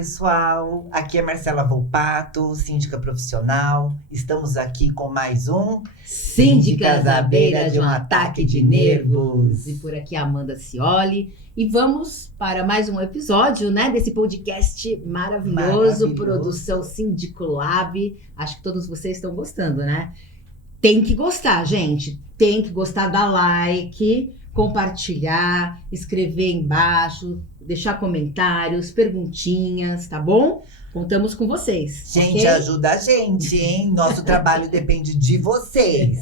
pessoal! Aqui é Marcela Volpato, síndica profissional. Estamos aqui com mais um Síndicas à beira de um ataque de nervos. E por aqui Amanda Cioli. E vamos para mais um episódio, né, desse podcast maravilhoso, produção Síndico Lab. Acho que todos vocês estão gostando, né? Tem que gostar, gente. Tem que gostar, dar like, compartilhar, escrever embaixo, deixar comentários, perguntinhas, tá bom? Contamos com vocês. Gente, okay? Ajuda a gente, hein? Nosso trabalho depende de vocês.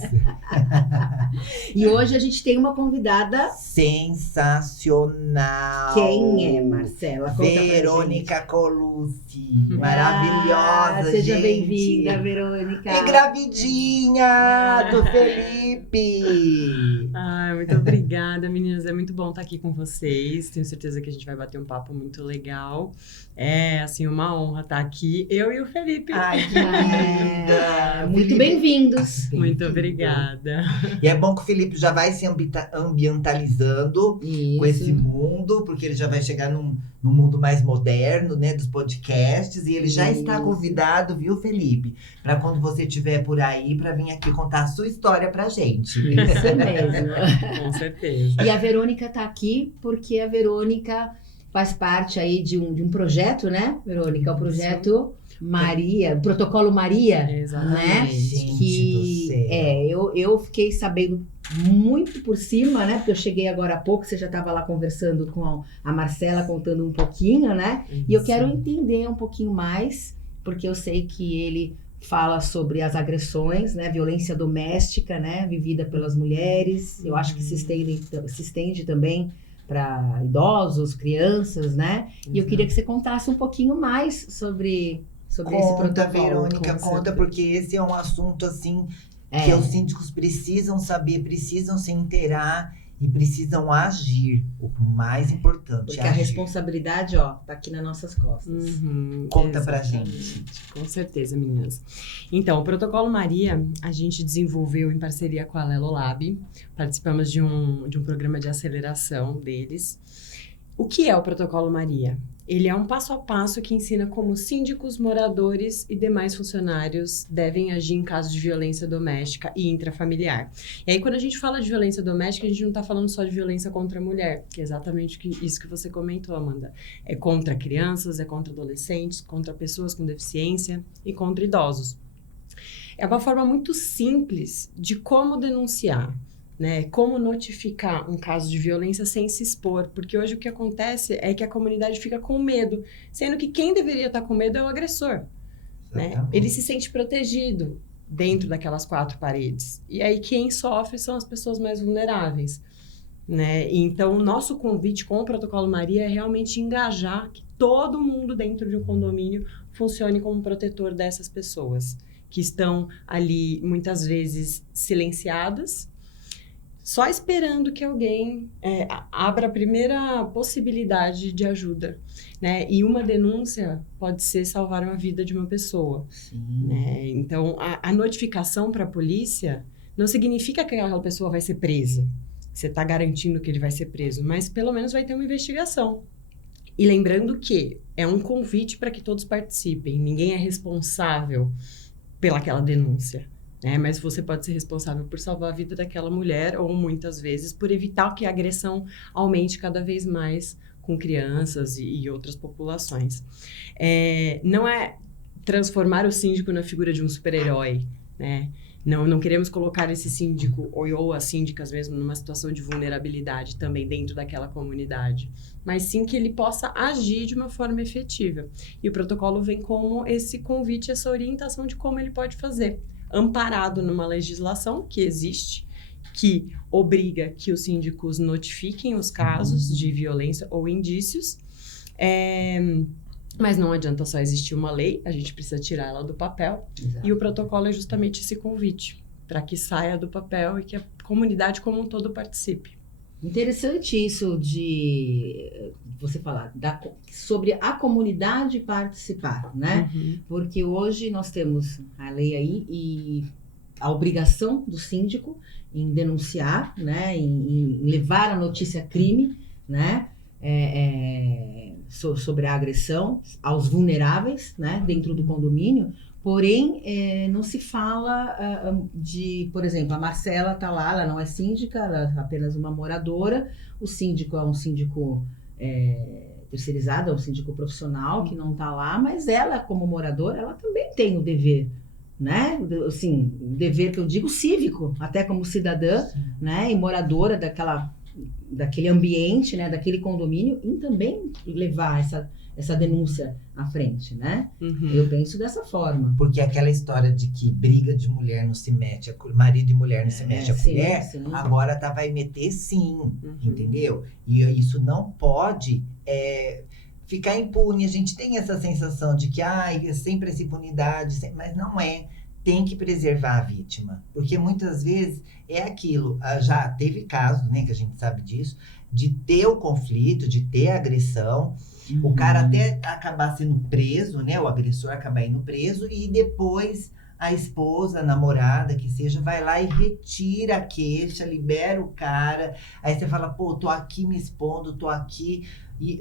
E hoje a gente tem uma convidada sensacional. Quem é, Marcela? Conta Verônica Colucci. Maravilhosa, seja gente. bem-vinda, Verônica. Engravidinha do Felipe. Ai, muito obrigada, meninas. É muito bom estar aqui com vocês. Tenho certeza que a gente vai bater um papo muito legal. É, assim, uma honra estar aqui. Eu e o Felipe. Ai, que linda. Muito bem-vindos. Muito obrigada. E é bom que o Felipe já vai se ambientalizando com esse mundo, porque ele já vai chegar num mundo mais moderno, né, dos podcasts. E ele já está convidado, viu, Felipe? Para quando você estiver por aí, para vir aqui contar a sua história pra gente. Isso mesmo. Com certeza. E a Verônica tá aqui porque a Verônica faz parte aí de um projeto, né, Verônica? O projeto Maria, o Protocolo Maria, Exatamente. né? Gente que do céu. eu fiquei sabendo muito por cima, né? Porque eu cheguei agora há pouco, você já estava lá conversando com a Marcela, contando um pouquinho, né? E eu quero entender um pouquinho mais, porque eu sei que ele fala sobre as agressões, né? Violência doméstica, né? Vivida pelas mulheres. Eu acho que se estende também para idosos, crianças, né? E eu queria que você contasse um pouquinho mais sobre esse protocolo. Verônica, conta, porque esse é um assunto, assim, que os síndicos precisam saber, precisam se inteirar e precisam agir. O mais importante, porque a responsabilidade, ó, tá aqui nas nossas costas. Conta pra gente. Com certeza, meninas. Então, o Protocolo Maria, a gente desenvolveu em parceria com a Lelo Lab. Participamos de um programa de aceleração deles. O que é o Protocolo Maria? Ele é um passo a passo que ensina como síndicos, moradores e demais funcionários devem agir em caso de violência doméstica e intrafamiliar. E aí, quando a gente fala de violência doméstica, a gente não está falando só de violência contra a mulher, que é exatamente isso que você comentou, Amanda. É contra crianças, é contra adolescentes, contra pessoas com deficiência e contra idosos. É uma forma muito simples de como denunciar, né? Como notificar um caso de violência sem se expor, porque hoje o que acontece é que a comunidade fica com medo, sendo que quem deveria estar com medo é o agressor, né? Ele se sente protegido dentro daquelas 4 paredes, e aí quem sofre são as pessoas mais vulneráveis, né? Então, o nosso convite com o Protocolo Maria é realmente engajar que todo mundo dentro de um condomínio funcione como protetor dessas pessoas, que estão ali, muitas vezes, silenciadas, só esperando que alguém abra a primeira possibilidade de ajuda, né? E uma denúncia pode ser salvar uma vida de uma pessoa, né? Então, a notificação para a polícia não significa que aquela pessoa vai ser presa. Você está garantindo que ele vai ser preso, mas pelo menos vai ter uma investigação. E lembrando que é um convite para que todos participem. Ninguém é responsável pelaquela denúncia, né? Mas você pode ser responsável por salvar a vida daquela mulher ou, muitas vezes, por evitar que a agressão aumente cada vez mais com crianças e outras populações. Não é transformar o síndico na figura de um super-herói, né? Não queremos colocar esse síndico ou as síndicas mesmo numa situação de vulnerabilidade também dentro daquela comunidade, mas sim que ele possa agir de uma forma efetiva. E o protocolo vem como esse convite, essa orientação de como ele pode fazer, amparado numa legislação que existe, que obriga que os síndicos notifiquem os casos de violência ou indícios, mas não adianta só existir uma lei, a gente precisa tirar ela do papel. Exato. E o protocolo é justamente esse convite, para que saia do papel e que a comunidade como um todo participe. Interessante isso de você falar sobre a comunidade participar, né? Porque hoje nós temos a lei aí e a obrigação do síndico em denunciar, né? Em levar a notícia crime, né? sobre a agressão aos vulneráveis, né, dentro do condomínio. Porém, não se fala de, por exemplo, a Marcela está lá, ela não é síndica, ela é apenas uma moradora. O síndico é um síndico terceirizado, é um síndico profissional que não está lá, mas ela, como moradora, ela também tem o dever, né? Assim, o dever que eu digo cívico, até como cidadã, né? E moradora daquele ambiente, né? Daquele condomínio, e também levar essa denúncia à frente, né? Uhum. Eu penso dessa forma. Porque aquela história de que briga de mulher não se mete, marido e mulher não se mete a colher, agora vai meter sim, entendeu? E isso não pode ficar impune. A gente tem essa sensação de que é sempre essa impunidade, mas não é. Tem que preservar a vítima. Porque muitas vezes é aquilo. Já teve casos, né, que a gente sabe disso, de ter o conflito, de ter a agressão, o cara até acabar sendo preso, né? O agressor acabar indo preso, e depois a esposa, a namorada, que seja, vai lá e retira a queixa, libera o cara. Aí você fala, pô, tô aqui me expondo, tô aqui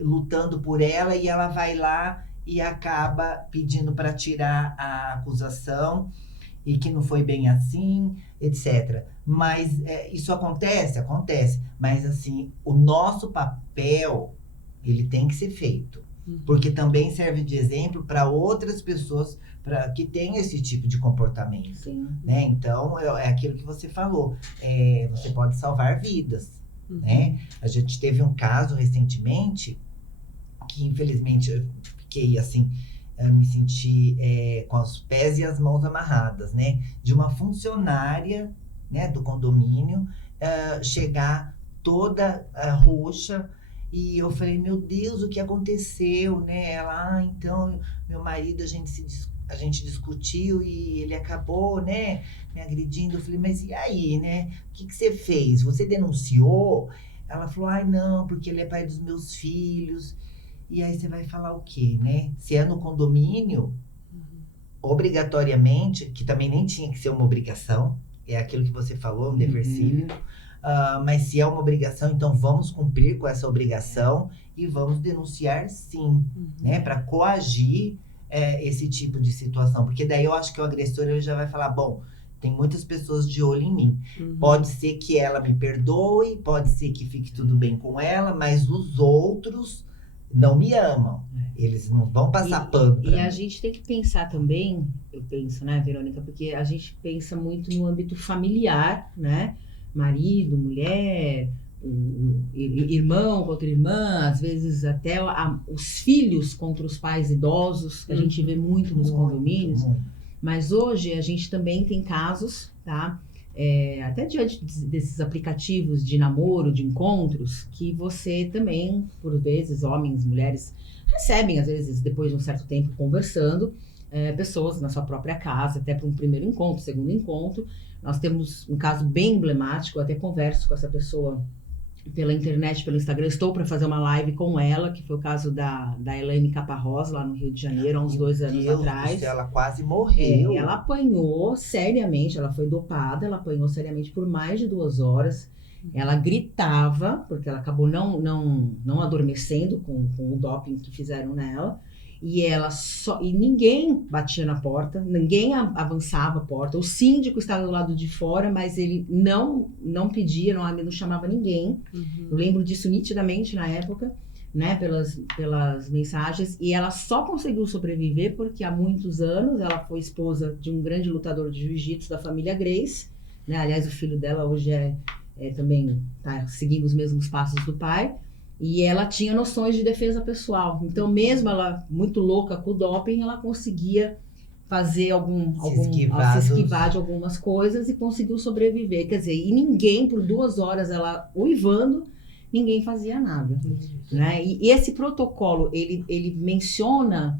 lutando por ela, e ela vai lá e acaba pedindo para tirar a acusação, e que não foi bem assim, etc. Mas isso acontece, mas assim, o nosso papel, ele tem que ser feito, porque também serve de exemplo para outras pessoas que têm esse tipo de comportamento. Sim. Né? Então, é aquilo que você falou, você pode salvar vidas. Né? A gente teve um caso recentemente, que infelizmente eu fiquei assim, me senti com os pés e as mãos amarradas, né? De uma funcionária, né, do condomínio chegar toda roxa. E eu falei, meu Deus, o que aconteceu, né? Ela, então, meu marido, a gente discutiu e ele acabou, né, me agredindo. Eu falei, mas e aí, né? O que você fez? Você denunciou? Ela falou, não, porque ele é pai dos meus filhos. E aí você vai falar o quê, né? Se é no condomínio, obrigatoriamente, que também nem tinha que ser uma obrigação, é aquilo que você falou, um dever cívico. Mas se é uma obrigação, então vamos cumprir com essa obrigação e vamos denunciar sim, né? Para coagir esse tipo de situação. Porque daí eu acho que o agressor ele já vai falar, bom, tem muitas pessoas de olho em mim. Pode ser que ela me perdoe, pode ser que fique tudo bem com ela, mas os outros não me amam. Eles não vão passar pano pra mim. A gente tem que pensar também, eu penso, né, Verônica? Porque a gente pensa muito no âmbito familiar, né? Marido, mulher, irmão contra irmã, às vezes até os filhos contra os pais idosos, que a gente vê muito nos condomínios. Mas hoje a gente também tem casos, tá? Até diante desses aplicativos de namoro, de encontros, que você também, por vezes, homens, mulheres, recebem, às vezes, depois de um certo tempo conversando, pessoas na sua própria casa, até para um primeiro encontro, segundo encontro. Nós temos um caso bem emblemático, eu até converso com essa pessoa pela internet, pelo Instagram. Estou para fazer uma live com ela, que foi o caso da Elaine Caparrós, lá no Rio de Janeiro, há uns 2 anos atrás. Ela quase morreu. Ela apanhou seriamente, ela foi dopada, ela apanhou seriamente por mais de 2 horas. Ela gritava, porque ela acabou não adormecendo com o doping que fizeram nela. E ninguém batia na porta, ninguém avançava a porta. O síndico estava do lado de fora, mas ele não pedia, não chamava ninguém. Eu lembro disso nitidamente na época, né, pelas mensagens. E ela só conseguiu sobreviver porque há muitos anos ela foi esposa de um grande lutador de jiu-jitsu da família Grace, né? Aliás, o filho dela hoje também está seguindo os mesmos passos do pai. E ela tinha noções de defesa pessoal. Então, mesmo ela muito louca com o doping, ela conseguia fazer se esquivar de algumas coisas e conseguiu sobreviver. Quer dizer, e ninguém, por 2 horas, ela uivando, ninguém fazia nada. Né? E esse protocolo, ele menciona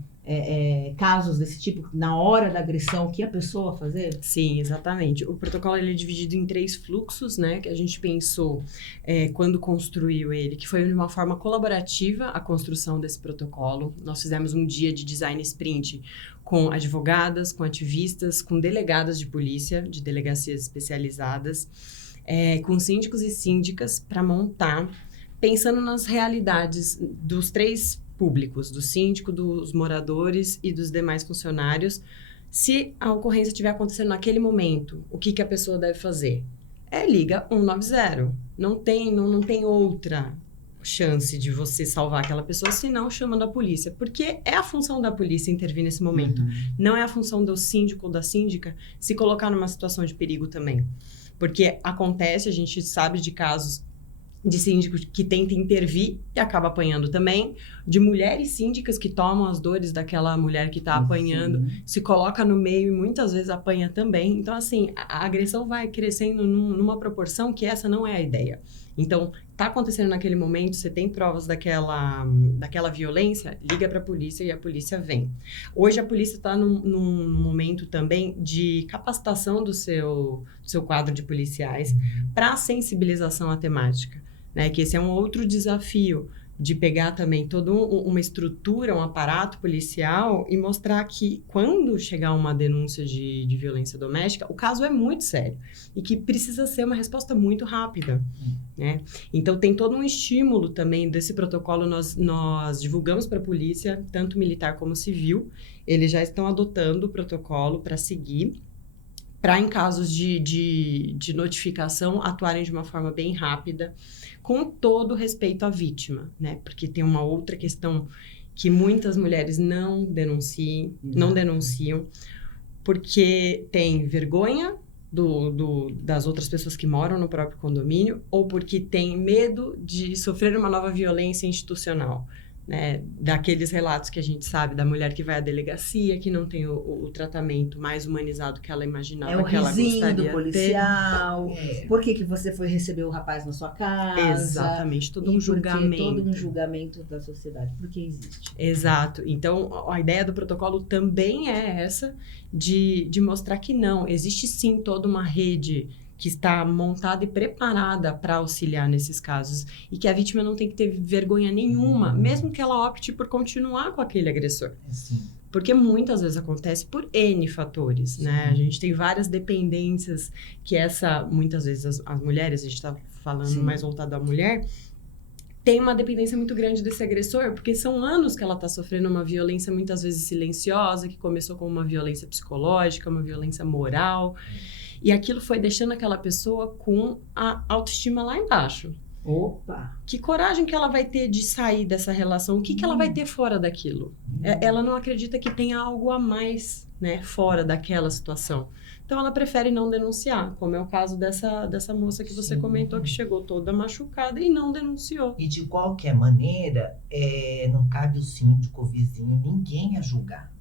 casos desse tipo, na hora da agressão, que a pessoa fazer? Sim, exatamente. O protocolo ele é dividido em 3 fluxos, né? Que a gente pensou quando construiu ele, que foi de uma forma colaborativa a construção desse protocolo. Nós fizemos um dia de design sprint com advogadas, com ativistas, com delegadas de polícia, de delegacias especializadas, com síndicos e síndicas para montar, pensando nas realidades dos 3 públicos, do síndico, dos moradores e dos demais funcionários. Se a ocorrência estiver acontecendo naquele momento, o que a pessoa deve fazer? Liga 190. Não tem outra chance de você salvar aquela pessoa, senão chamando a polícia. Porque é a função da polícia intervir nesse momento. Não é a função do síndico ou da síndica se colocar numa situação de perigo também. Porque acontece, a gente sabe de casos de síndicos que tentam intervir e acaba apanhando também, de mulheres síndicas que tomam as dores daquela mulher que está apanhando, se coloca no meio e muitas vezes apanha também. Então, assim, a agressão vai crescendo numa proporção que essa não é a ideia. Então, tá acontecendo naquele momento, você tem provas daquela violência, liga para a polícia e a polícia vem. Hoje a polícia está num momento também de capacitação do seu quadro de policiais para sensibilização à temática, né? Que esse é um outro desafio de pegar também toda uma estrutura, um aparato policial e mostrar que quando chegar uma denúncia de violência doméstica, o caso é muito sério e que precisa ser uma resposta muito rápida, né? Então, tem todo um estímulo também desse protocolo, nós divulgamos para a polícia, tanto militar como civil, eles já estão adotando o protocolo para seguir, para em casos de notificação atuarem de uma forma bem rápida, com todo respeito à vítima, né? Porque tem uma outra questão que muitas mulheres não denunciam, porque tem vergonha das outras pessoas que moram no próprio condomínio, ou porque tem medo de sofrer uma nova violência institucional. Né, daqueles relatos que a gente sabe da mulher que vai à delegacia, que não tem o tratamento mais humanizado que ela imaginava que ela gostaria de ter. É o risinho do policial. Por que você foi receber o rapaz na sua casa? Exatamente, todo um julgamento. Todo um julgamento da sociedade. Por que existe? Exato. Então, a ideia do protocolo também é essa, de mostrar que não, existe sim toda uma rede que está montada e preparada para auxiliar nesses casos. E que a vítima não tem que ter vergonha nenhuma, mesmo que ela opte por continuar com aquele agressor. Sim. Porque muitas vezes acontece por N fatores, né? A gente tem várias dependências que muitas vezes as mulheres, a gente está falando mais voltado à mulher, tem uma dependência muito grande desse agressor, porque são anos que ela está sofrendo uma violência muitas vezes silenciosa, que começou com uma violência psicológica, uma violência moral. E aquilo foi deixando aquela pessoa com a autoestima lá embaixo. Opa! Que coragem que ela vai ter de sair dessa relação? O que ela vai ter fora daquilo? Ela não acredita que tenha algo a mais, né, fora daquela situação. Então, ela prefere não denunciar, como é o caso dessa moça que você comentou, que chegou toda machucada e não denunciou. E de qualquer maneira, não cabe o síndico, o vizinho, ninguém a julgar.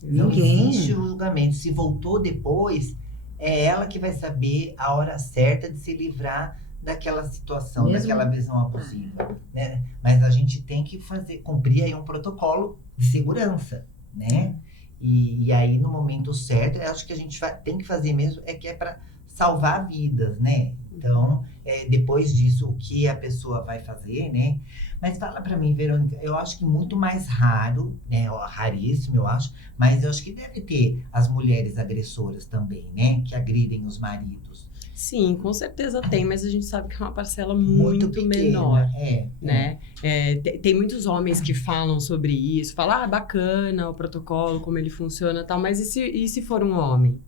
Não existe o julgamento. Se voltou depois, é ela que vai saber a hora certa de se livrar daquela situação, daquela visão abusiva, né? Mas a gente tem que cumprir aí um protocolo de segurança, né? E aí, no momento certo, eu acho que a gente tem que fazer mesmo, que é para salvar vidas, né? Então, depois disso, o que a pessoa vai fazer, né? Mas fala para mim, Verônica, eu acho que muito mais raro, né? Raríssimo, eu acho, mas eu acho que deve ter as mulheres agressoras também, né? Que agridem os maridos. Sim, com certeza tem, mas a gente sabe que é uma parcela muito pequena, menor, né? Tem muitos homens que falam sobre isso, falam, bacana o protocolo, como ele funciona e tal, mas e se for um homem?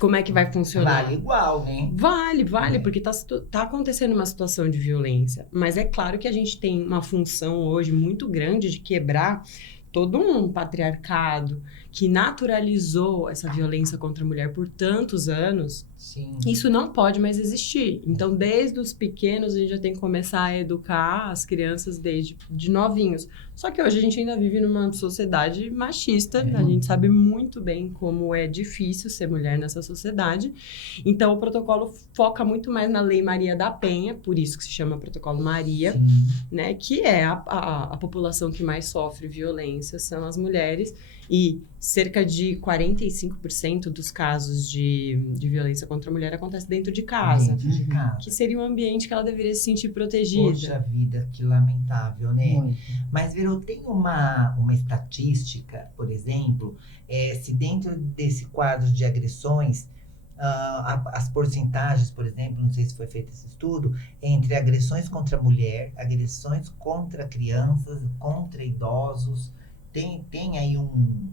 Como é que vai funcionar? Vale igual, né? Vale, porque tá acontecendo uma situação de violência. Mas é claro que a gente tem uma função hoje muito grande de quebrar todo um patriarcado que naturalizou essa violência contra a mulher por tantos anos. Sim. Isso não pode mais existir. Então, desde os pequenos, a gente já tem que começar a educar as crianças desde novinhos. Só que hoje a gente ainda vive numa sociedade machista. A gente sabe muito bem como é difícil ser mulher nessa sociedade. Então, o protocolo foca muito mais na Lei Maria da Penha, por isso que se chama Protocolo Maria, né? Que é a população que mais sofre violência, são as mulheres. E cerca de 45% dos casos de violência contra a mulher acontece dentro de casa. Que seria um ambiente que ela deveria se sentir protegida. Poxa vida, que lamentável, né? Muito. Mas, Verô, tem uma estatística, por exemplo, se dentro desse quadro de agressões, as porcentagens, por exemplo, não sei se foi feito esse estudo, entre agressões contra a mulher, agressões contra crianças, contra idosos. Tem aí um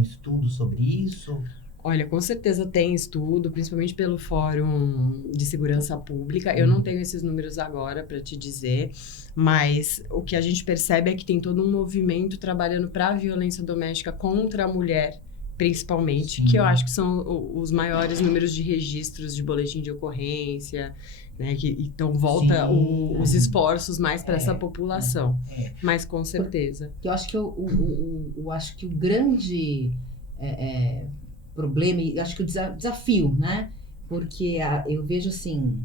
estudo sobre isso? Olha, com certeza tem estudo, principalmente pelo Fórum de Segurança Pública. Eu não tenho esses números agora para te dizer, mas o que a gente percebe é que tem todo um movimento trabalhando para a violência doméstica contra a mulher, principalmente, que eu acho que são os maiores números de registros de boletim de ocorrência, né? Então volta os esforços mais para essa população. Mas com certeza. Eu acho que eu acho que o grande problema, e acho que o desafio, né? Porque eu vejo assim,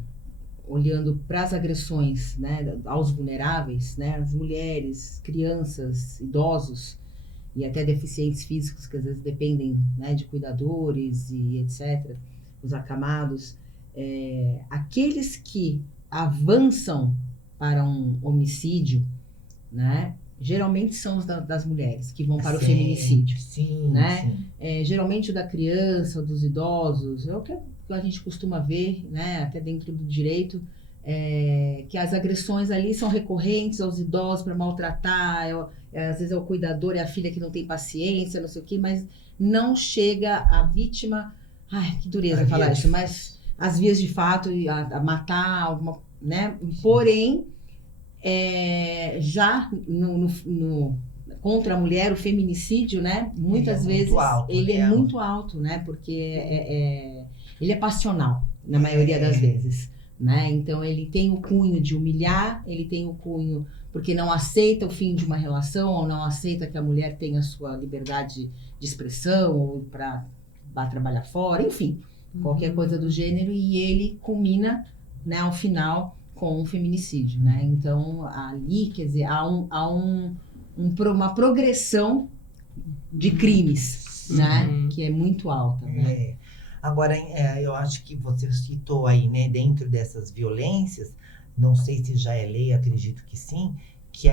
olhando para as agressões, né, aos vulneráveis, né, as mulheres, crianças, idosos e até deficientes físicos que às vezes dependem, né, de cuidadores e etc., os acamados, aqueles que avançam para um homicídio, né, geralmente são os das mulheres que vão para o feminicídio. Né? Geralmente o da criança, o dos idosos, é o que a gente costuma ver, né, até dentro do direito, que as agressões ali são recorrentes aos idosos para maltratar, às vezes é o cuidador, é a filha que não tem paciência, não sei o quê, mas não chega a vítima, ai, que dureza falar isso, mas as vias de fato a matar alguma, né? Porém, já contra a mulher, o feminicídio, né? Muitas vezes ele é muito alto, né? Porque ele é passional, na maioria das vezes, né? Então ele tem o cunho de humilhar, ele tem o cunho porque não aceita o fim de uma relação, ou não aceita que a mulher tenha sua liberdade de expressão, ou para trabalhar fora, enfim, qualquer coisa do gênero, e ele culmina, né, ao final com um feminicídio, né? Então ali, quer dizer, há uma progressão de crimes, né? Que é muito alta, né? Agora, eu acho que você citou aí, né, dentro dessas violências, não sei se já é lei, acredito que sim, que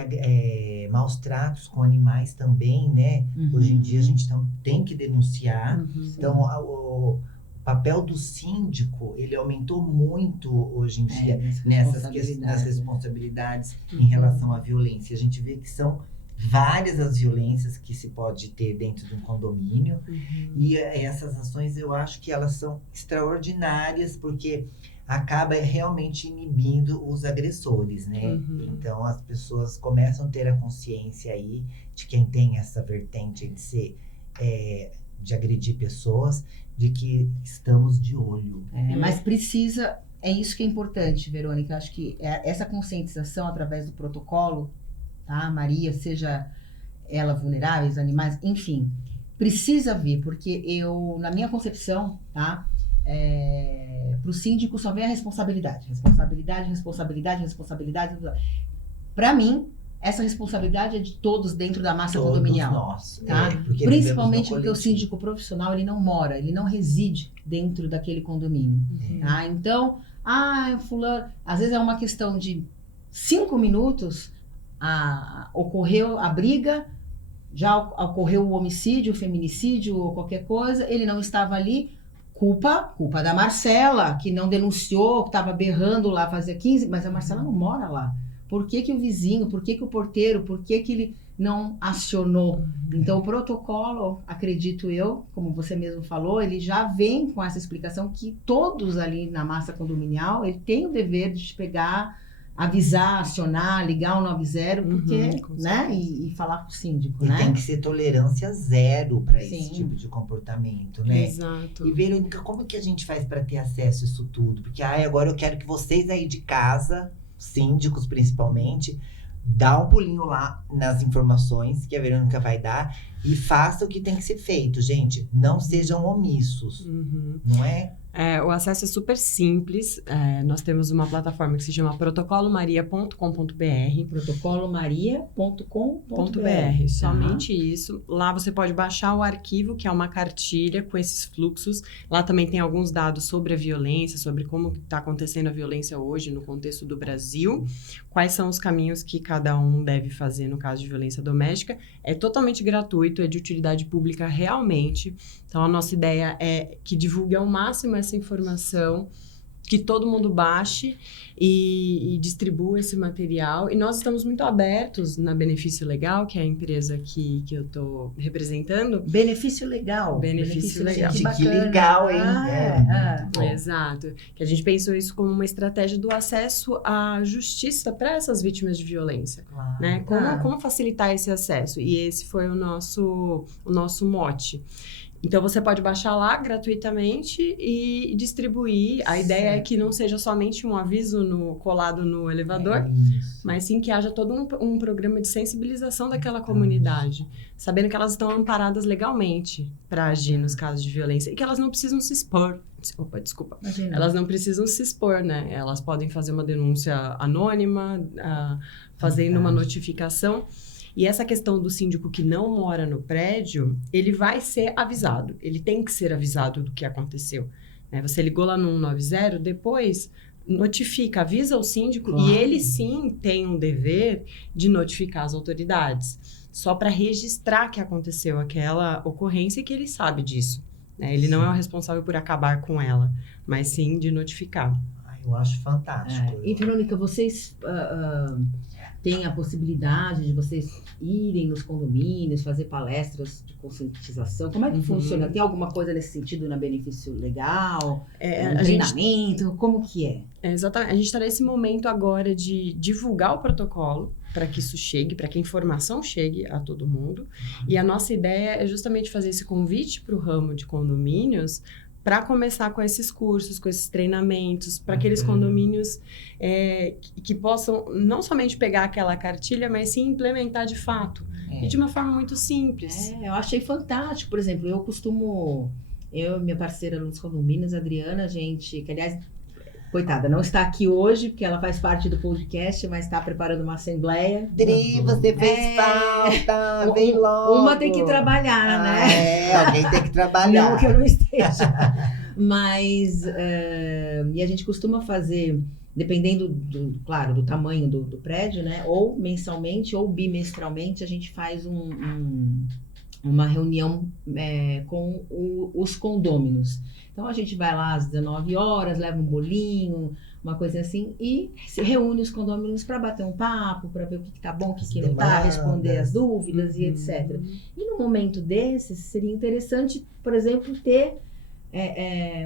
maus tratos com animais também, né? Hoje em dia a gente tem que denunciar. Então, o papel do síndico, ele aumentou muito hoje em dia nas responsabilidades em relação à violência. A gente vê que são várias as violências que se pode ter dentro de um condomínio. E essas ações, eu acho que elas são extraordinárias, porque acaba realmente inibindo os agressores, né? Então, as pessoas começam a ter a consciência aí de quem tem essa vertente de ser, de agredir pessoas, de que estamos de olho. Mas precisa, é isso que é importante, Verônica, acho que essa conscientização através do protocolo, tá, Maria, seja ela vulneráveis, animais, enfim, precisa vir, porque na minha concepção, tá, para o síndico só vem a responsabilidade. Para mim, essa responsabilidade é de todos dentro da massa condominial. Nós, tá? Principalmente porque o síndico profissional, ele não mora, ele não reside dentro daquele condomínio. Tá? Então, fulano, às vezes é uma questão de 5 minutos, ocorreu a briga, já ocorreu o homicídio, o feminicídio ou qualquer coisa, ele não estava ali, culpa da Marcela, que não denunciou, que estava berrando lá fazia 15, mas a Marcela não mora lá. Por que que o vizinho, por que que o porteiro, por que que ele não acionou? Então, o protocolo, acredito eu, como você mesmo falou, ele já vem com essa explicação que todos ali na massa condominial, ele tem o dever de pegar, avisar, acionar, ligar o 90, porque, né, e falar com o síndico, e né? Tem que ser tolerância zero para esse tipo de comportamento, né? Exato. E, Verônica, como que a gente faz para ter acesso a isso tudo? Porque, agora eu quero que vocês aí de casa, síndicos principalmente, dá um pulinho lá nas informações que a Verônica vai dar e faça o que tem que ser feito, gente. Não sejam omissos, não é? O acesso é super simples. Nós temos uma plataforma que se chama protocolomaria.com.br. protocolomaria.com.br. Somente isso. Lá você pode baixar o arquivo, que é uma cartilha com esses fluxos. Lá também tem alguns dados sobre a violência, sobre como está acontecendo a violência hoje no contexto do Brasil. Quais são os caminhos que cada um deve fazer no caso de violência doméstica. É totalmente gratuito. intuito é de utilidade pública realmente. Então, a nossa ideia é que divulgue ao máximo essa informação, que todo mundo baixe e distribua esse material. E nós estamos muito abertos na Benefício Legal, que é a empresa que eu estou representando. Benefício Legal. Benefício Legal. Gente, que legal, hein? Exato. Que a gente pensou isso como uma estratégia do acesso à justiça para essas vítimas de violência. Claro. Né? Como facilitar esse acesso? E esse foi o nosso mote. Então, você pode baixar lá gratuitamente e distribuir. A ideia é que não seja somente um aviso colado no elevador, mas sim que haja todo um programa de sensibilização daquela comunidade, sabendo que elas estão amparadas legalmente para agir nos casos de violência e que elas não precisam se expor. Opa, desculpa. Imagina. Elas não precisam se expor, né? Elas podem fazer uma denúncia anônima, fazendo uma notificação. E essa questão do síndico que não mora no prédio, ele vai ser avisado. Ele tem que ser avisado do que aconteceu. Né? Você ligou lá no 190, depois notifica, avisa o síndico. Claro. E ele sim tem um dever de notificar as autoridades. Só para registrar que aconteceu aquela ocorrência e que ele sabe disso. Né? Ele não é o responsável por acabar com ela, mas sim de notificar. Eu acho fantástico. E, Verônica, vocês têm a possibilidade de vocês irem nos condomínios, fazer palestras de conscientização? Como é que funciona? Tem alguma coisa nesse sentido na Benefício Legal? Treinamento? Como que é? Exatamente. A gente está nesse momento agora de divulgar o protocolo para que isso chegue, para que a informação chegue a todo mundo. E a nossa ideia é justamente fazer esse convite para o ramo de condomínios para começar com esses cursos, com esses treinamentos, para aqueles condomínios que possam não somente pegar aquela cartilha, mas sim implementar de fato. E de uma forma muito simples. Eu achei fantástico. Por exemplo, eu e minha parceira nos condomínios, a Adriana, que aliás, coitada, não está aqui hoje, porque ela faz parte do podcast, mas está preparando uma assembleia. Dri, você fez falta, vem logo. Uma tem que trabalhar, né? Alguém tem que trabalhar. Não que eu não esteja. Mas, e a gente costuma fazer, dependendo, claro, do tamanho do prédio, né? Ou mensalmente ou bimestralmente, a gente faz uma reunião com os condôminos. Então, a gente vai lá às 19 horas, leva um bolinho, uma coisa assim, e se reúne os condôminos para bater um papo, para ver o que tá bom, o que não tá, responder as dúvidas e etc. E num momento desses, seria interessante, por exemplo, ter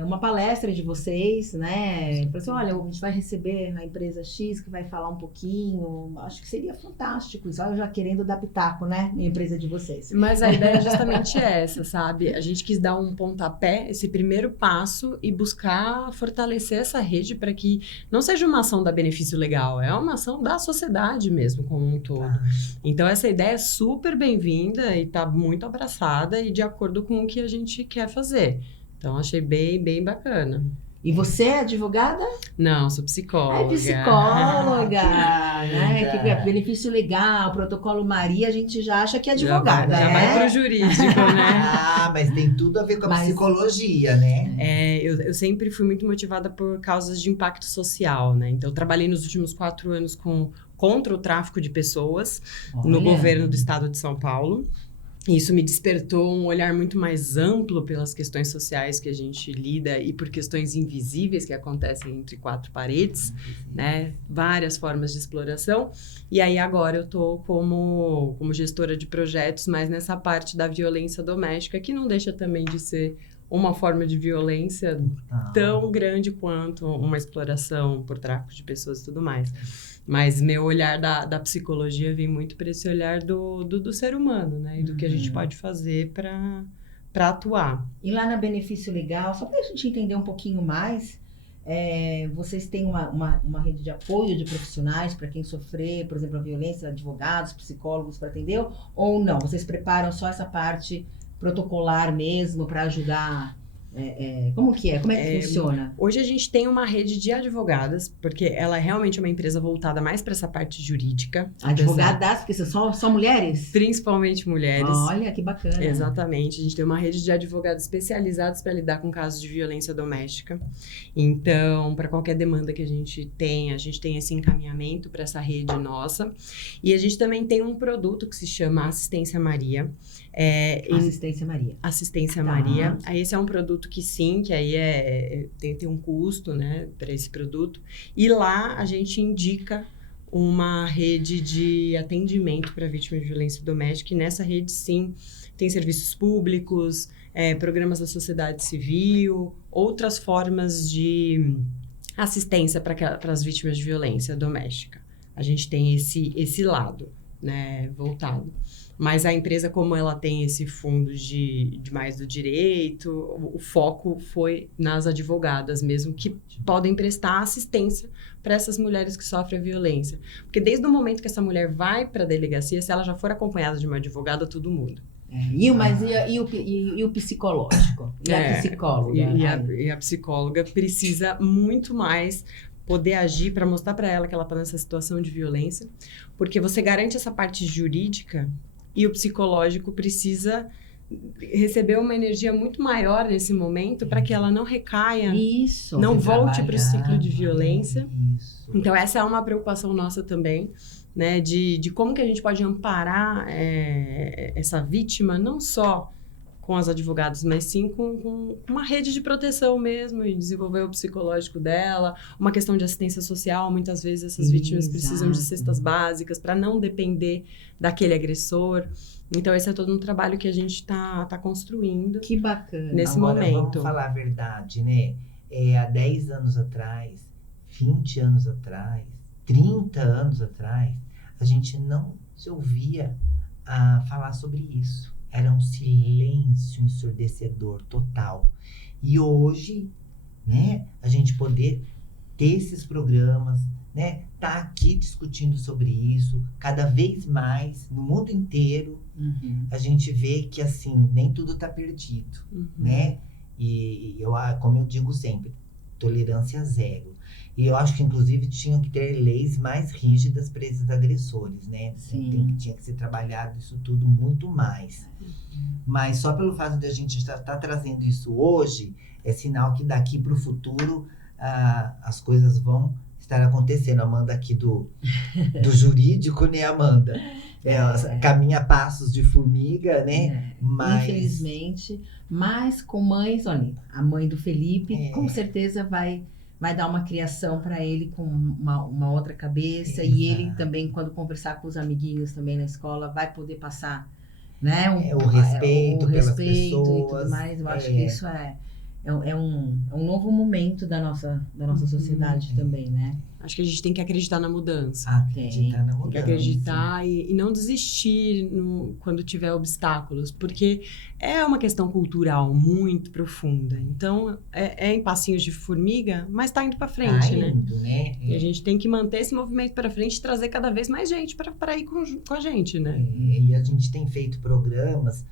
uma palestra de vocês, né? Para assim, olha, a gente vai receber a empresa X que vai falar um pouquinho. Acho que seria fantástico isso. Olha, eu já querendo dar pitaco, né? Na empresa de vocês. Mas a ideia é justamente essa, sabe? A gente quis dar um pontapé, esse primeiro passo e buscar fortalecer essa rede para que não seja uma ação da Benefício Legal, é uma ação da sociedade mesmo, como um todo. Então, essa ideia é super bem-vinda e está muito abraçada e de acordo com o que a gente quer fazer. Então, achei bem, bem bacana. E você é advogada? Não, sou psicóloga. É psicóloga, né? Que é Benefício Legal, Protocolo Maria, a gente já acha que é advogada, já vai pro jurídico, né? Mas tem tudo a ver com a psicologia, né? Eu sempre fui muito motivada por causas de impacto social, né? Então, eu trabalhei nos últimos 4 anos contra o tráfico de pessoas no governo do estado de São Paulo. Isso me despertou um olhar muito mais amplo pelas questões sociais que a gente lida e por questões invisíveis que acontecem entre 4 paredes, né? Várias formas de exploração. E aí agora eu tô como gestora de projetos, mas nessa parte da violência doméstica, que não deixa também de ser uma forma de violência tão grande quanto uma exploração por tráfico de pessoas e tudo mais. Mas meu olhar da psicologia vem muito para esse olhar do ser humano, né? E do que a gente pode fazer para atuar. E lá na Benefício Legal, só para a gente entender um pouquinho mais, vocês têm uma rede de apoio de profissionais para quem sofrer, por exemplo, a violência, advogados, psicólogos para atender? Ou não? Vocês preparam só essa parte protocolar mesmo para ajudar? Como que é? Como é que funciona? Hoje a gente tem uma rede de advogadas, porque ela é realmente uma empresa voltada mais para essa parte jurídica. Advogadas, porque são só mulheres? Principalmente mulheres. Olha, que bacana. Exatamente. A gente tem uma rede de advogados especializados para lidar com casos de violência doméstica. Então, para qualquer demanda que a gente tem esse encaminhamento para essa rede nossa. E a gente também tem um produto que se chama Assistência Maria, Assistência Maria. Assistência Maria. Aí esse é um produto que sim, que aí tem um custo, né, para esse produto. E lá a gente indica uma rede de atendimento para vítimas de violência doméstica. E nessa rede, sim, tem serviços públicos, programas da sociedade civil, outras formas de assistência para as vítimas de violência doméstica. A gente tem esse lado, né, voltado. Mas a empresa, como ela tem esse fundo de mais do direito, o foco foi nas advogadas mesmo, que podem prestar assistência para essas mulheres que sofrem a violência. Porque desde o momento que essa mulher vai para a delegacia, se ela já for acompanhada de uma advogada, tudo muda. E o psicológico? E a psicóloga? E a psicóloga precisa muito mais poder agir para mostrar para ela que ela está nessa situação de violência, porque você garante essa parte jurídica e o psicológico precisa receber uma energia muito maior nesse momento para que ela não recaia, não volte para o ciclo de violência. Então, essa é uma preocupação nossa também, né, de como que a gente pode amparar essa vítima, não só com as advogadas, mas sim com uma rede de proteção mesmo, e desenvolver o psicológico dela, uma questão de assistência social. Muitas vezes essas vítimas precisam de cestas básicas para não depender daquele agressor. Então, esse é todo um trabalho que a gente está construindo. Que bacana. Nesse Agora, momento. Vamos falar a verdade, né? Há 10 anos atrás, 20 anos atrás, 30 anos atrás, a gente não se ouvia falar sobre isso. Era um silêncio ensurdecedor total. E hoje, né, a gente poder ter esses programas, né, tá aqui discutindo sobre isso, cada vez mais, no mundo inteiro, a gente vê que, assim, nem tudo tá perdido, né? E como eu digo sempre, tolerância zero. E eu acho que, inclusive, tinham que ter leis mais rígidas para esses agressores, né? Tinha que ser trabalhado isso tudo muito mais. Mas só pelo fato de a gente estar trazendo isso hoje, é sinal que daqui para o futuro as coisas vão estar acontecendo. Amanda aqui do jurídico, né, Amanda? Caminha a passos de formiga, né? Mas... Infelizmente. Mas com mães, olha, a mãe do Felipe com certeza vai dar uma criação para ele com uma outra cabeça. E ele também, quando conversar com os amiguinhos também na escola, vai poder passar, né, o respeito pelas pessoas. E tudo mais. Eu acho que isso é um novo momento da nossa sociedade também, né? Acho que a gente tem que acreditar na mudança. Acreditar na mudança. Tem que acreditar e não desistir quando tiver obstáculos, porque é uma questão cultural muito profunda. Então, é em passinhos de formiga, mas tá indo para frente, né? E a gente tem que manter esse movimento para frente e trazer cada vez mais gente para ir com a gente, né? E a gente tem feito programas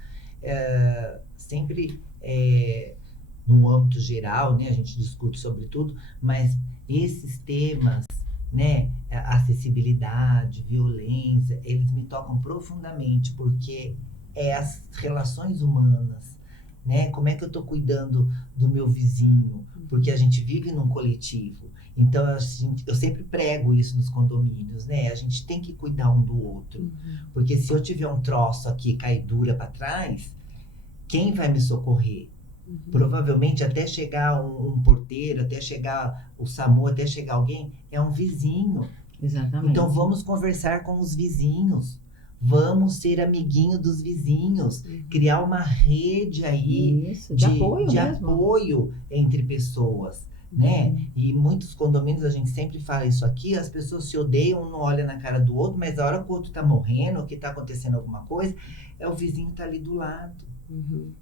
sempre no âmbito geral, né? A gente discute sobre tudo, mas esses temas, né, acessibilidade, violência, eles me tocam profundamente, porque as relações humanas, né? Como é que eu tô cuidando do meu vizinho? Porque a gente vive num coletivo. Então, eu sempre prego isso nos condomínios, né? A gente tem que cuidar um do outro. Porque se eu tiver um troço aqui, caidura para trás, quem vai me socorrer? Provavelmente até chegar um porteiro, até chegar o SAMU, até chegar alguém, é um vizinho. Exatamente. Então vamos conversar com os vizinhos, vamos ser amiguinho dos vizinhos, criar uma rede aí de apoio entre pessoas, né? E muitos condomínios, a gente sempre fala isso aqui, as pessoas se odeiam, um não olha na cara do outro, mas a hora que o outro tá morrendo, ou que tá acontecendo alguma coisa, o vizinho tá ali do lado.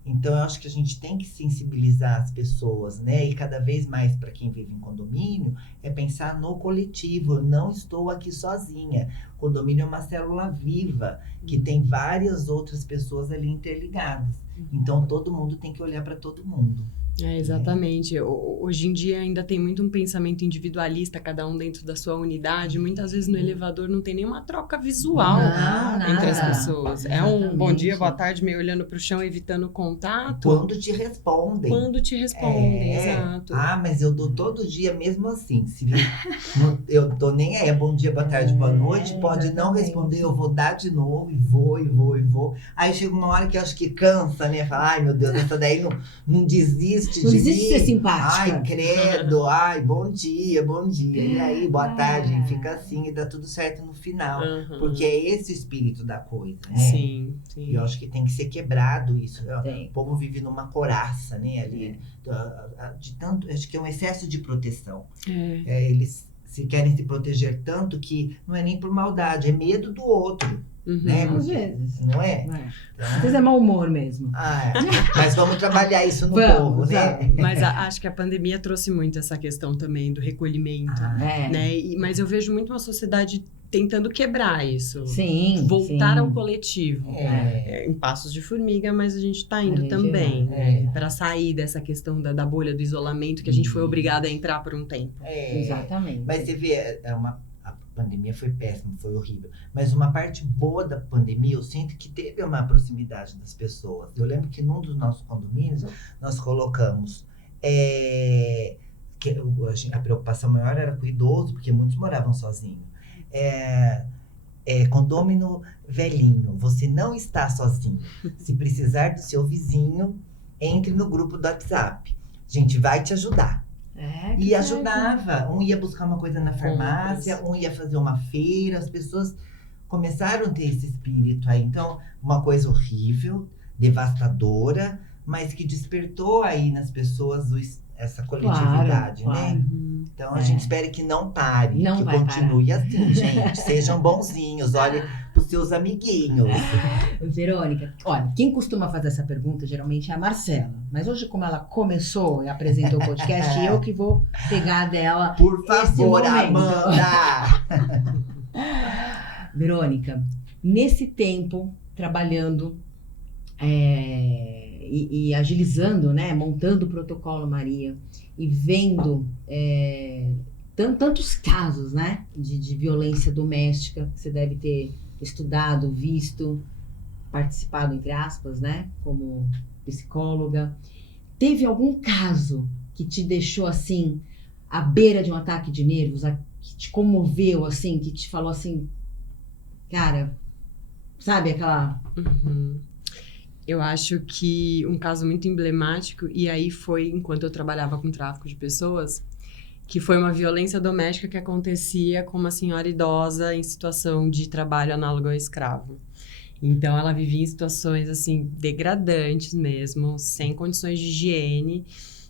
Então, eu acho que a gente tem que sensibilizar as pessoas, né? E cada vez mais, para quem vive em condomínio, é pensar no coletivo. Eu não estou aqui sozinha. O condomínio é uma célula viva, que tem várias outras pessoas ali interligadas. Então, todo mundo tem que olhar para todo mundo. Exatamente. Hoje em dia ainda tem muito um pensamento individualista, cada um dentro da sua unidade. Muitas vezes no elevador não tem nenhuma troca visual entre as pessoas. Exatamente. É um bom dia, boa tarde, meio olhando para o chão, evitando contato. Quando te respondem. Exato. Mas eu dou todo dia mesmo assim. Se eu tô nem aí, bom dia, boa tarde, boa noite. Pode não responder, eu vou dar de novo, e vou. Aí chega uma hora que eu acho que cansa, né? Fala, ai meu Deus, essa daí não desiste Não de desiste mim. de ser simpática. Ai, credo, bom dia. E aí, boa tarde, fica assim e dá tudo certo no final. Porque é esse o espírito da coisa, né? Sim. E eu acho que tem que ser quebrado isso. Tem. O povo vive numa coraça, né? Ali, de tanto, acho que é um excesso de proteção. Eles se querem se proteger tanto que não é nem por maldade, é medo do outro. Né? Às vezes. Não é? Então, às vezes é mau humor mesmo. Mas vamos trabalhar isso no povo, né? Mas acho que a pandemia trouxe muito essa questão também do recolhimento. Né? Mas eu vejo muito uma sociedade tentando quebrar isso. Sim. Voltar ao coletivo. Em passos de formiga, mas a gente está indo também. Para sair dessa questão da bolha do isolamento que a gente foi obrigada a entrar por um tempo. Exatamente. Mas você vê, a pandemia foi péssima, foi horrível. Mas uma parte boa da pandemia, eu sinto que teve uma proximidade das pessoas. Eu lembro que num dos nossos condomínios, nós colocamos... a preocupação maior era com o idoso, porque muitos moravam sozinhos. Condômino velhinho, você não está sozinho. Se precisar do seu vizinho, entre no grupo do WhatsApp. A gente vai te ajudar. E ajudava. Um ia buscar uma coisa na farmácia, um ia fazer uma feira. As pessoas começaram a ter esse espírito aí. Então, uma coisa horrível, devastadora, mas que despertou aí nas pessoas essa coletividade, né? Então, a gente espera que não pare, que continue assim, gente. Sejam bonzinhos, olhem pros seus amiguinhos. Verônica, olha, quem costuma fazer essa pergunta geralmente é a Marcela. Mas hoje, como ela começou e apresentou o podcast, eu que vou pegar dela. Por favor, Amanda! Verônica, nesse tempo, trabalhando e agilizando, né? Montando o protocolo Maria e vendo tantos casos, né? De violência doméstica que você deve ter estudado, visto, participado, entre aspas, né? Como psicóloga. Teve algum caso que te deixou, assim, à beira de um ataque de nervos, que te comoveu, assim, que te falou assim, cara, sabe aquela... Eu acho que um caso muito emblemático, e aí foi enquanto eu trabalhava com tráfico de pessoas, que foi uma violência doméstica que acontecia com uma senhora idosa em situação de trabalho análogo ao escravo. Então, ela vivia em situações, assim, degradantes mesmo, sem condições de higiene,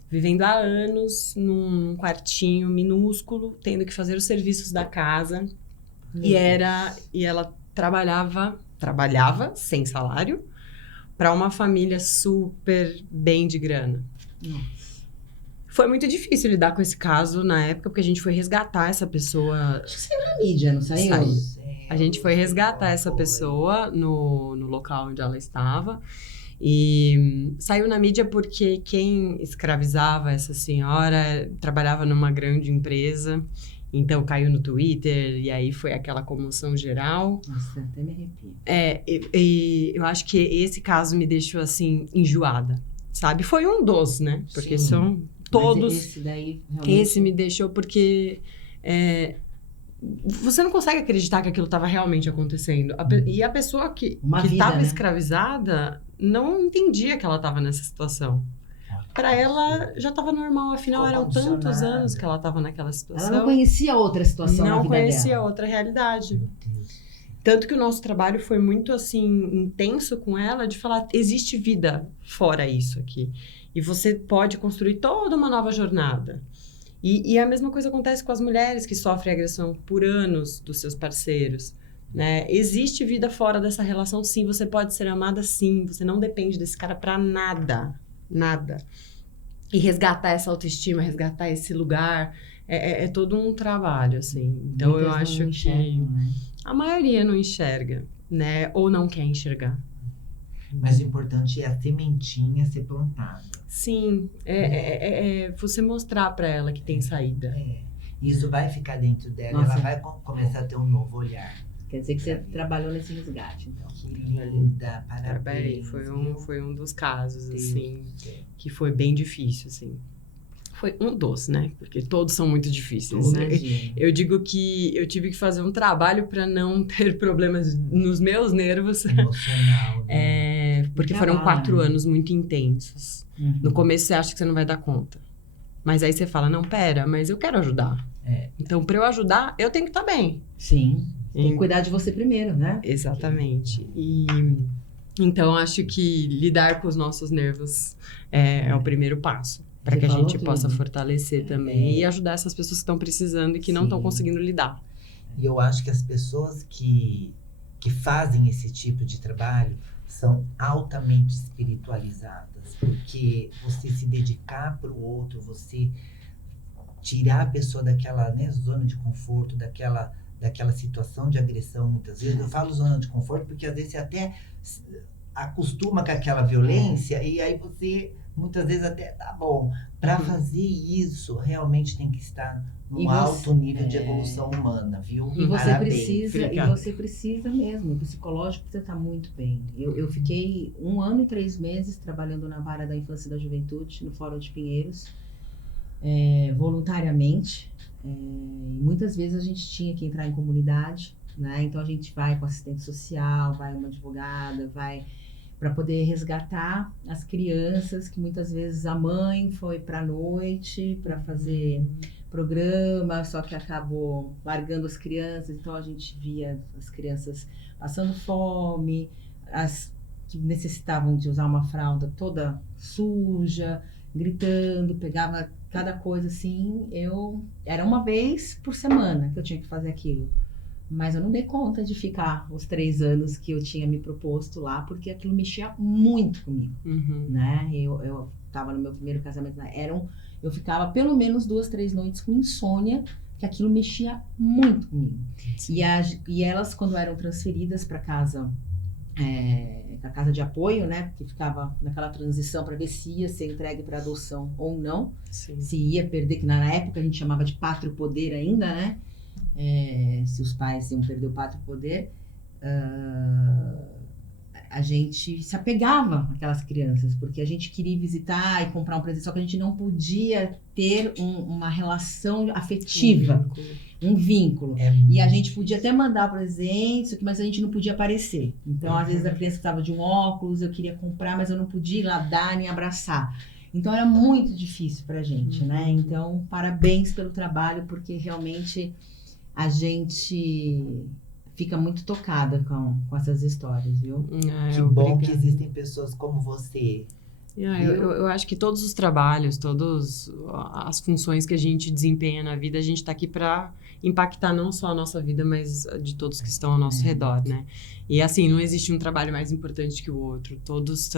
vivendo há anos num quartinho minúsculo, tendo que fazer os serviços da casa. E ela trabalhava sem salário, para uma família super bem de grana. Foi muito difícil lidar com esse caso na época, porque a gente foi resgatar essa pessoa. Acho que saiu na mídia, não saiu? A gente foi resgatar essa pessoa no local onde ela estava. E saiu na mídia porque quem escravizava essa senhora trabalhava numa grande empresa. Então, caiu no Twitter, e aí foi aquela comoção geral. Nossa, até me arrepio. E eu acho que esse caso me deixou, assim, enjoada, sabe? Foi um dos, né? Porque são todos... Mas esse daí, realmente... Esse me deixou porque... você não consegue acreditar que aquilo estava realmente acontecendo. E a pessoa que estava escravizada não entendia que ela estava nessa situação. Para ela, já estava normal. Afinal, eram tantos anos que ela estava naquela situação. Ela não conhecia outra situação na vida dela. Não conhecia outra realidade. Tanto que o nosso trabalho foi muito, assim, intenso com ela, de falar, existe vida fora isso aqui. E você pode construir toda uma nova jornada. E a mesma coisa acontece com as mulheres que sofrem agressão por anos dos seus parceiros. Né? Existe vida fora dessa relação, sim. Você pode ser amada, sim. Você não depende desse cara para nada. Nada. E resgatar essa autoestima, resgatar esse lugar, é todo um trabalho, assim. Então, muitas eu acho que a maioria não enxerga, né? Ou não quer enxergar. Mas o importante é a sementinha ser plantada. Sim, é você mostrar pra ela que tem saída. Isso vai ficar dentro dela, Nossa. ela vai começar a ter um novo olhar. Quer dizer que você trabalhou nesse resgate, então. Que linda, Trabalhei, parabéns. foi um dos casos, Deus assim, do céu. que foi bem difícil, assim. Foi um dos, né? Porque todos são muito difíceis. Imagina. Eu digo que eu tive que fazer um trabalho para não ter problemas nos meus nervos. Emocional. Né? Porque Trabalho, foram 4 né? anos muito intensos. Uhum. No começo você acha que você não vai dar conta. Mas aí você fala, não, pera, mas eu quero ajudar. Então, para eu ajudar, eu tenho que estar bem. Sim. Tem que cuidar de você primeiro, né? Exatamente. E então acho que lidar com os nossos nervos é o primeiro passo. Para Você que a falou gente possa tudo. fortalecer também e ajudar essas pessoas que estão precisando e que não estão Sim. conseguindo lidar. E eu acho que as pessoas que fazem esse tipo de trabalho são altamente espiritualizadas. Porque você se dedicar para o outro, você tirar a pessoa daquela, né, zona de conforto, daquela situação de agressão, muitas vezes. Eu falo zona de conforto porque às vezes você até acostuma com aquela violência e aí você, muitas vezes até tá bom. Para fazer isso, realmente tem que estar num alto nível de evolução humana, viu? E você Parabéns. precisa mesmo. O psicológico precisa estar muito bem. Eu fiquei 1 ano e 3 meses trabalhando na vara da infância e da juventude, no Fórum de Pinheiros, voluntariamente. Muitas vezes a gente tinha que entrar em comunidade, né? Então a gente vai com assistente social, vai uma advogada, vai para poder resgatar as crianças que muitas vezes a mãe foi para a noite para fazer programa, só que acabou largando as crianças, então a gente via as crianças passando fome, as que necessitavam de usar uma fralda toda suja, gritando, pegava cada coisa assim. Era uma vez por semana que eu tinha que fazer aquilo. Mas eu não dei conta de ficar os 3 anos que eu tinha me proposto lá, porque aquilo mexia muito comigo, né? Eu tava no meu primeiro casamento, eu ficava pelo menos 2, 3 noites com insônia, que aquilo mexia muito comigo. E elas, quando eram transferidas para casa, a casa de apoio, né? Que ficava naquela transição para ver se ia ser entregue para adoção ou não, se ia perder, que na época a gente chamava de pátrio poder ainda, né? Se os pais iam perder o pátrio poder, a gente se apegava àquelas crianças, porque a gente queria visitar e comprar um presente, só que a gente não podia ter uma relação afetiva, um vínculo. E a gente podia até mandar presentes, mas a gente não podia aparecer. Então, às vezes a criança precisava de um óculos, eu queria comprar, mas eu não podia ir lá dar nem abraçar. Então, era muito difícil pra gente, né? Então, parabéns pelo trabalho, porque realmente a gente fica muito tocada com essas histórias, viu? Que bom que existem pessoas como você. Eu acho que todos os trabalhos, todas as funções que a gente desempenha na vida, a gente está aqui para impactar não só a nossa vida, mas de todos que estão ao nosso redor, né? E assim, não existe um trabalho mais importante que o outro. Todos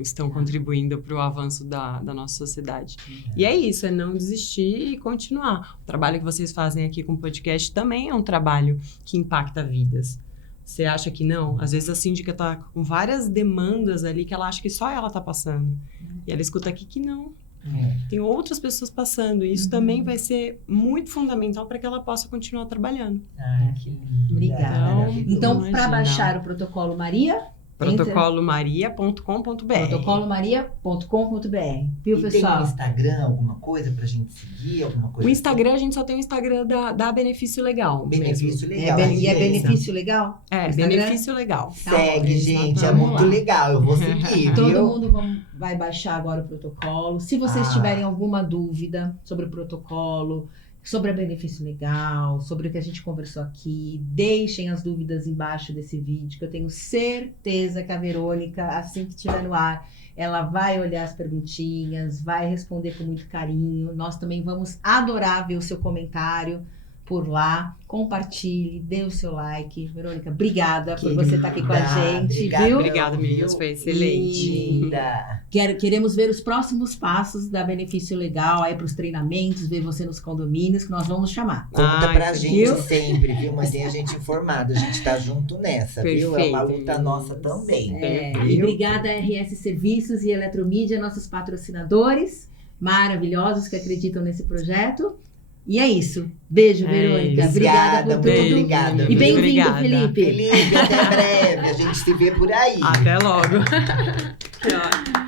estão contribuindo para o avanço da nossa sociedade. E é isso, é não desistir e continuar. O trabalho que vocês fazem aqui com o podcast também é um trabalho que impacta vidas. Você acha que não? Às vezes a síndica tá com várias demandas ali que ela acha que só ela tá passando. E ela escuta aqui que não. Tem outras pessoas passando. E isso também vai ser muito fundamental para que ela possa continuar trabalhando. Que lindo. Obrigada. Então, para imagina. baixar o Protocolo Maria... protocolomaria.com.br protocolomaria.com.br. Viu, E pessoal? tem um Instagram, alguma coisa pra gente seguir? Alguma coisa O Instagram, a gente só tem o Instagram da Benefício Legal. Benefício mesmo. legal. E é gente. benefício legal? Instagram? Benefício Legal. Segue, Tá, gente. É vamos muito lá. legal. Eu vou seguir, Todo viu? mundo vai baixar agora o protocolo. Se vocês tiverem alguma dúvida sobre o protocolo, sobre a benefício legal, sobre o que a gente conversou aqui, deixem as dúvidas embaixo desse vídeo, que eu tenho certeza que a Verônica, assim que estiver no ar, ela vai olhar as perguntinhas, vai responder com muito carinho. Nós também vamos adorar ver o seu comentário por lá, compartilhe, dê o seu like. Verônica, obrigada por você estar aqui com a gente, viu? Obrigada, meninas, foi excelente. Linda. Queremos ver os próximos passos da Benefício Legal aí para os treinamentos, ver você nos condomínios, que nós vamos chamar. Conta pra viu? gente sempre, viu? Mantenha a gente informado. A gente tá junto nessa, viu? É uma Perfeito, luta nossa também. E obrigada a RS Serviços e Eletromídia, nossos patrocinadores maravilhosos que acreditam nesse projeto. E é isso. Beijo, Verônica. isso. Obrigada por tudo. Obrigada. E bem-vindo, Obrigada. Felipe. Felipe, até breve. A gente se vê por aí. Até logo. Que ótimo.